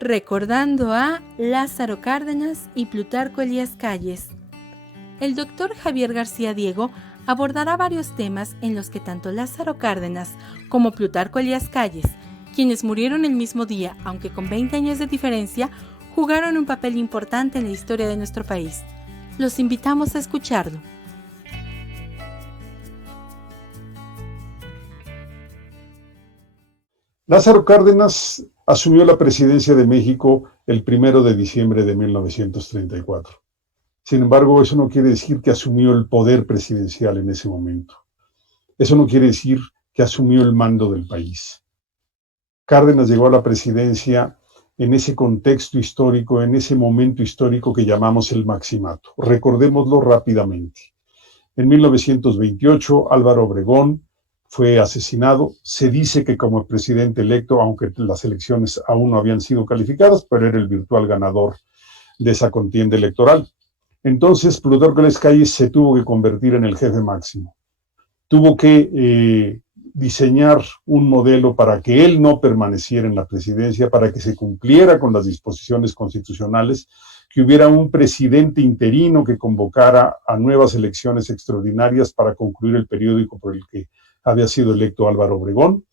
recordando a Lázaro Cárdenas y Plutarco Elías Calles. El doctor Javier García Diego abordará varios temas en los que tanto Lázaro Cárdenas como Plutarco Elías Calles, quienes murieron el mismo día, aunque con 20 años de diferencia, jugaron un papel importante en la historia de nuestro país. Los invitamos a escucharlo. Lázaro Cárdenas asumió la presidencia de México el 1 de diciembre de 1934. Sin embargo, eso no quiere decir que asumió el poder presidencial en ese momento. Eso no quiere decir que asumió el mando del país. Cárdenas llegó a la presidencia en ese contexto histórico, en ese momento histórico que llamamos el Maximato. Recordémoslo rápidamente. En 1928, Álvaro Obregón fue asesinado. Se dice que como presidente electo, aunque las elecciones aún no habían sido calificadas, pero era el virtual ganador de esa contienda electoral. Entonces, Plutarco Elías Calles se tuvo que convertir en el jefe máximo. Tuvo que diseñar un modelo para que él no permaneciera en la presidencia, para que se cumpliera con las disposiciones constitucionales, que hubiera un presidente interino que convocara a nuevas elecciones extraordinarias para concluir el periodo por el que había sido electo Álvaro Obregón.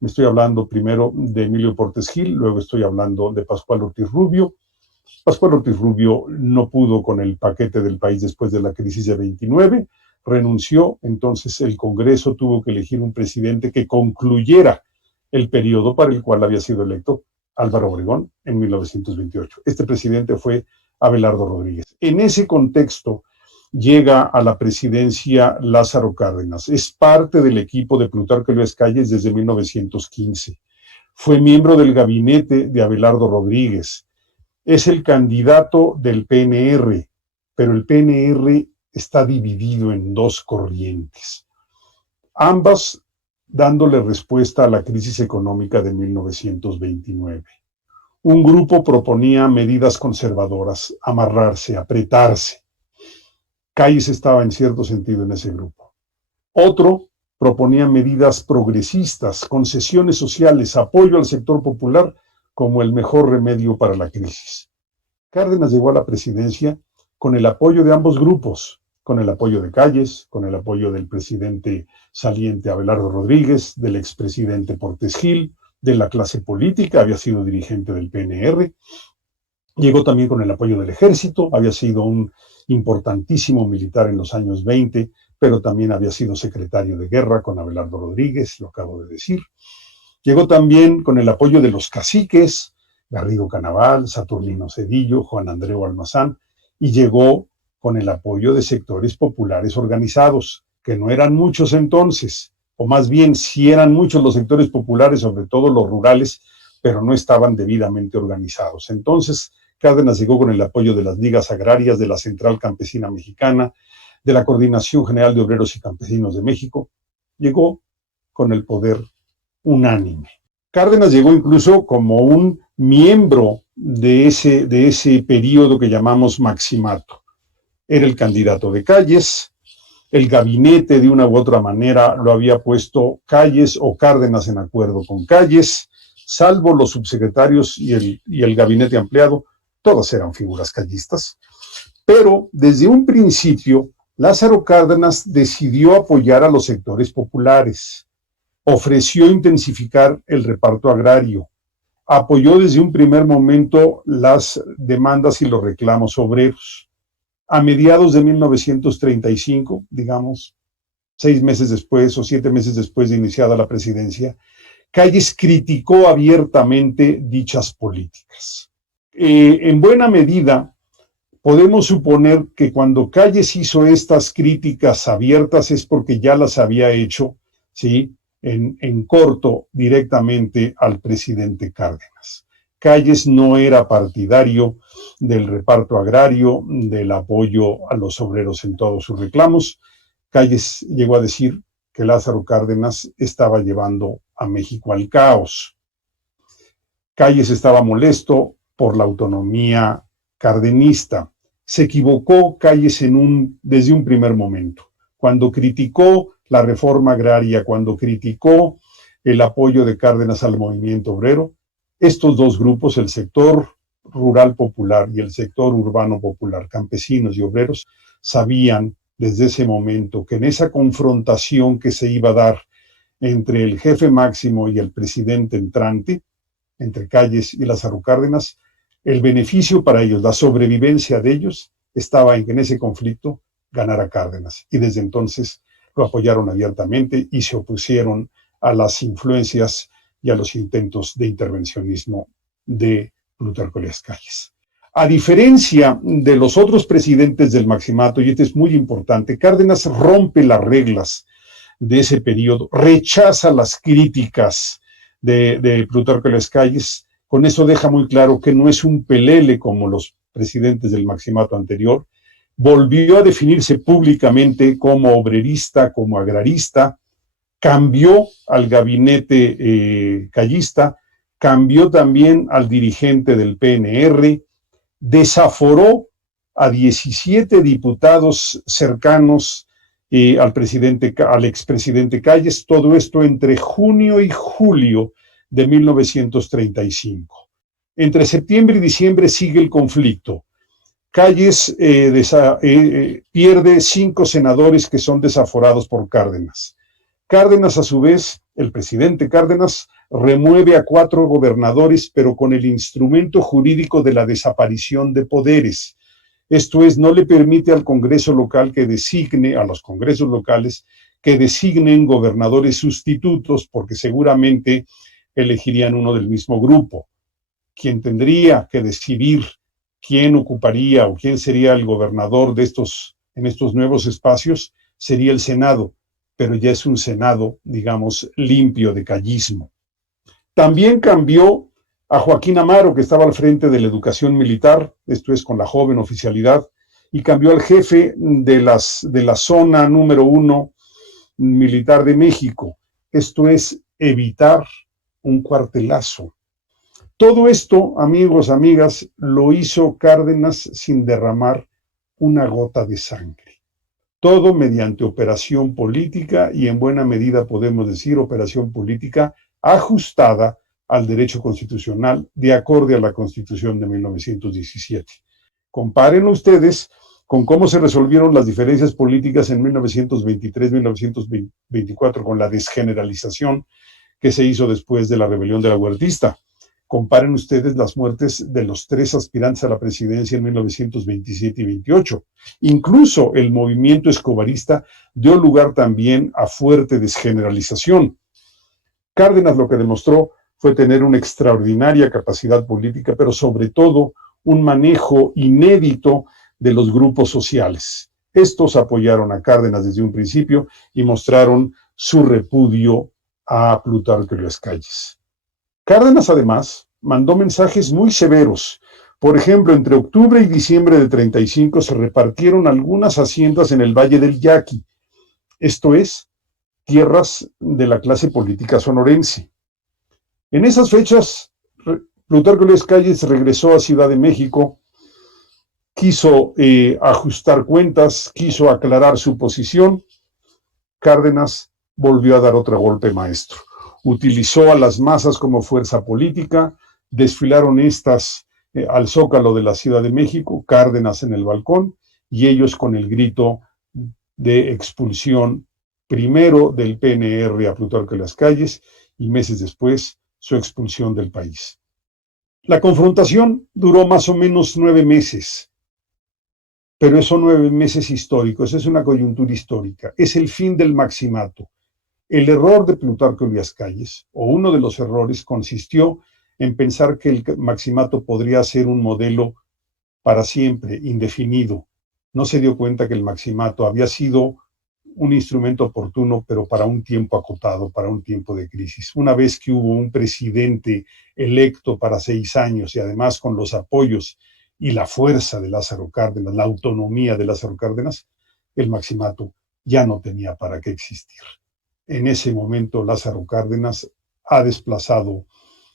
Me estoy hablando primero de Emilio Portes Gil, luego estoy hablando de Pascual Ortiz Rubio. Pascual Ortiz Rubio no pudo con el paquete del país después de la crisis de 29, renunció, entonces el Congreso tuvo que elegir un presidente que concluyera el periodo para el cual había sido electo Álvaro Obregón en 1928. Este presidente fue Abelardo Rodríguez. En ese contexto llega a la presidencia Lázaro Cárdenas. Es parte del equipo de Plutarco Elías Calles desde 1915. Fue miembro del gabinete de Abelardo Rodríguez. Es el candidato del PNR, pero el PNR está dividido en dos corrientes, ambas dándole respuesta a la crisis económica de 1929. Un grupo proponía medidas conservadoras, amarrarse, apretarse. Calles estaba en cierto sentido en ese grupo. Otro proponía medidas progresistas, concesiones sociales, apoyo al sector popular como el mejor remedio para la crisis. Cárdenas llegó a la presidencia con el apoyo de ambos grupos, con el apoyo de Calles, con el apoyo del presidente saliente Abelardo Rodríguez, del expresidente Portes Gil, de la clase política, había sido dirigente del PNR. Llegó también con el apoyo del ejército, había sido un importantísimo militar en los años 20, pero también había sido secretario de guerra con Abelardo Rodríguez, lo acabo de decir. Llegó también con el apoyo de los caciques, Garrido Canaval, Saturnino Cedillo, Juan Andreu Almazán, y llegó con el apoyo de sectores populares organizados, que no eran muchos entonces, o más bien sí eran muchos los sectores populares, sobre todo los rurales, pero no estaban debidamente organizados. Entonces, Cárdenas llegó con el apoyo de las ligas agrarias, de la Central Campesina Mexicana, de la Coordinación General de Obreros y Campesinos de México. Llegó con el poder unánime. Cárdenas llegó incluso como un miembro de ese periodo que llamamos Maximato. Era el candidato de Calles, el gabinete de una u otra manera lo había puesto Calles o Cárdenas en acuerdo con Calles, salvo los subsecretarios y el gabinete ampliado, todas eran figuras callistas. Pero desde un principio, Lázaro Cárdenas decidió apoyar a los sectores populares, ofreció intensificar el reparto agrario, apoyó desde un primer momento las demandas y los reclamos obreros. A mediados de 1935, digamos, 6 meses después o 7 meses después de iniciada la presidencia, Calles criticó abiertamente dichas políticas. En buena medida, podemos suponer que cuando Calles hizo estas críticas abiertas es porque ya las había hecho, ¿sí?, en corto directamente al presidente Cárdenas. Calles no era partidario del reparto agrario, del apoyo a los obreros en todos sus reclamos. Calles llegó a decir que Lázaro Cárdenas estaba llevando a México al caos. Calles estaba molesto por la autonomía cardenista. Se equivocó Calles desde un primer momento. Cuando criticó la reforma agraria, cuando criticó el apoyo de Cárdenas al movimiento obrero, Estos dos grupos, el sector rural popular y el sector urbano popular, campesinos y obreros, sabían desde ese momento que en esa confrontación que se iba a dar entre el jefe máximo y el presidente entrante, entre Calles y Lázaro Cárdenas, el beneficio para ellos, la sobrevivencia de ellos, estaba en que en ese conflicto ganara Cárdenas. Y desde entonces lo apoyaron abiertamente y se opusieron a las influencias y a los intentos de intervencionismo de Plutarco Elías Calles. A diferencia de los otros presidentes del Maximato, y este es muy importante, Cárdenas rompe las reglas de ese periodo, rechaza las críticas de Plutarco Elías Calles. Con eso deja muy claro que no es un pelele como los presidentes del Maximato anterior. Volvió a definirse públicamente como obrerista, como agrarista, cambió al gabinete callista, cambió también al dirigente del PNR, desaforó a 17 diputados cercanos al expresidente Calles, todo esto entre junio y julio de 1935. Entre septiembre y diciembre sigue el conflicto. Calles pierde 5 senadores que son desaforados por Cárdenas. Cárdenas, a su vez, el presidente Cárdenas, remueve a 4 gobernadores, pero con el instrumento jurídico de la desaparición de poderes. Esto es, no le permite al Congreso local que designe, a los congresos locales, que designen gobernadores sustitutos, porque seguramente elegirían uno del mismo grupo. Quien tendría que decidir quién ocuparía o quién sería el gobernador en estos nuevos espacios sería el Senado, pero ya es un Senado, digamos, limpio de callismo. También cambió a Joaquín Amaro, que estaba al frente de la educación militar, esto es con la joven oficialidad, y cambió al jefe de la zona número 1 militar de México, esto es evitar un cuartelazo. Todo esto, amigos, amigas, lo hizo Cárdenas sin derramar una gota de sangre. Todo mediante operación política y en buena medida podemos decir operación política ajustada al derecho constitucional de acorde a la Constitución de 1917. Comparen ustedes con cómo se resolvieron las diferencias políticas en 1923-1924 con la desgeneralización que se hizo después de la rebelión de la Huertista. Comparen ustedes las muertes de los 3 aspirantes a la presidencia en 1927 y 28. Incluso el movimiento escobarista dio lugar también a fuerte desgeneralización. Cárdenas lo que demostró fue tener una extraordinaria capacidad política, pero sobre todo un manejo inédito de los grupos sociales. Estos apoyaron a Cárdenas desde un principio y mostraron su repudio a Plutarco Elías Calles. Cárdenas, además, mandó mensajes muy severos. Por ejemplo, entre octubre y diciembre de 35 se repartieron algunas haciendas en el Valle del Yaqui, esto es, tierras de la clase política sonorense. En esas fechas, Plutarco Elías Calles regresó a Ciudad de México, quiso ajustar cuentas, quiso aclarar su posición. Cárdenas volvió a dar otro golpe maestro. Utilizó a las masas como fuerza política, desfilaron estas al Zócalo de la Ciudad de México, Cárdenas en el balcón, y ellos con el grito de expulsión primero del PNR a Plutarco Elías Calles y meses después su expulsión del país. La confrontación duró más o menos 9 meses, pero son 9 meses históricos, es una coyuntura histórica, es el fin del Maximato. El error de Plutarco Elías Calles, o uno de los errores, consistió en pensar que el Maximato podría ser un modelo para siempre, indefinido. No se dio cuenta que el Maximato había sido un instrumento oportuno, pero para un tiempo acotado, para un tiempo de crisis. Una vez que hubo un presidente electo para 6 años y además con los apoyos y la fuerza de Lázaro Cárdenas, la autonomía de Lázaro Cárdenas, el Maximato ya no tenía para qué existir. En ese momento Lázaro Cárdenas ha desplazado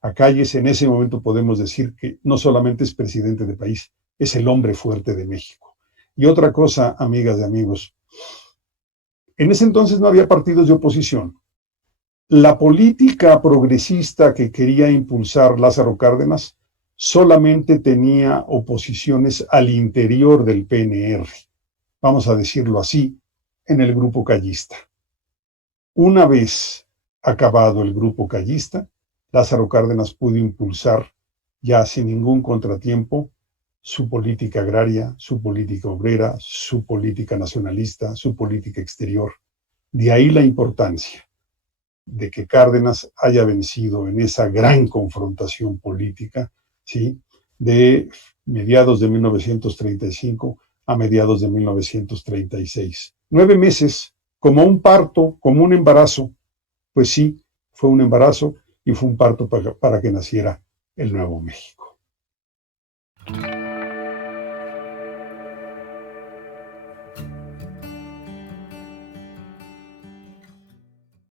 a Calles. En ese momento podemos decir que no solamente es presidente del país, es el hombre fuerte de México. Y otra cosa, amigas y amigos, en ese entonces no había partidos de oposición. La política progresista que quería impulsar Lázaro Cárdenas solamente tenía oposiciones al interior del PNR, vamos a decirlo así, en el grupo callista. Una vez acabado el grupo callista, Lázaro Cárdenas pudo impulsar, ya sin ningún contratiempo, su política agraria, su política obrera, su política nacionalista, su política exterior. De ahí la importancia de que Cárdenas haya vencido en esa gran confrontación política, ¿sí?, de mediados de 1935 a mediados de 1936. 9 meses, como un parto, como un embarazo. Pues sí, fue un embarazo y fue un parto para que naciera el Nuevo México.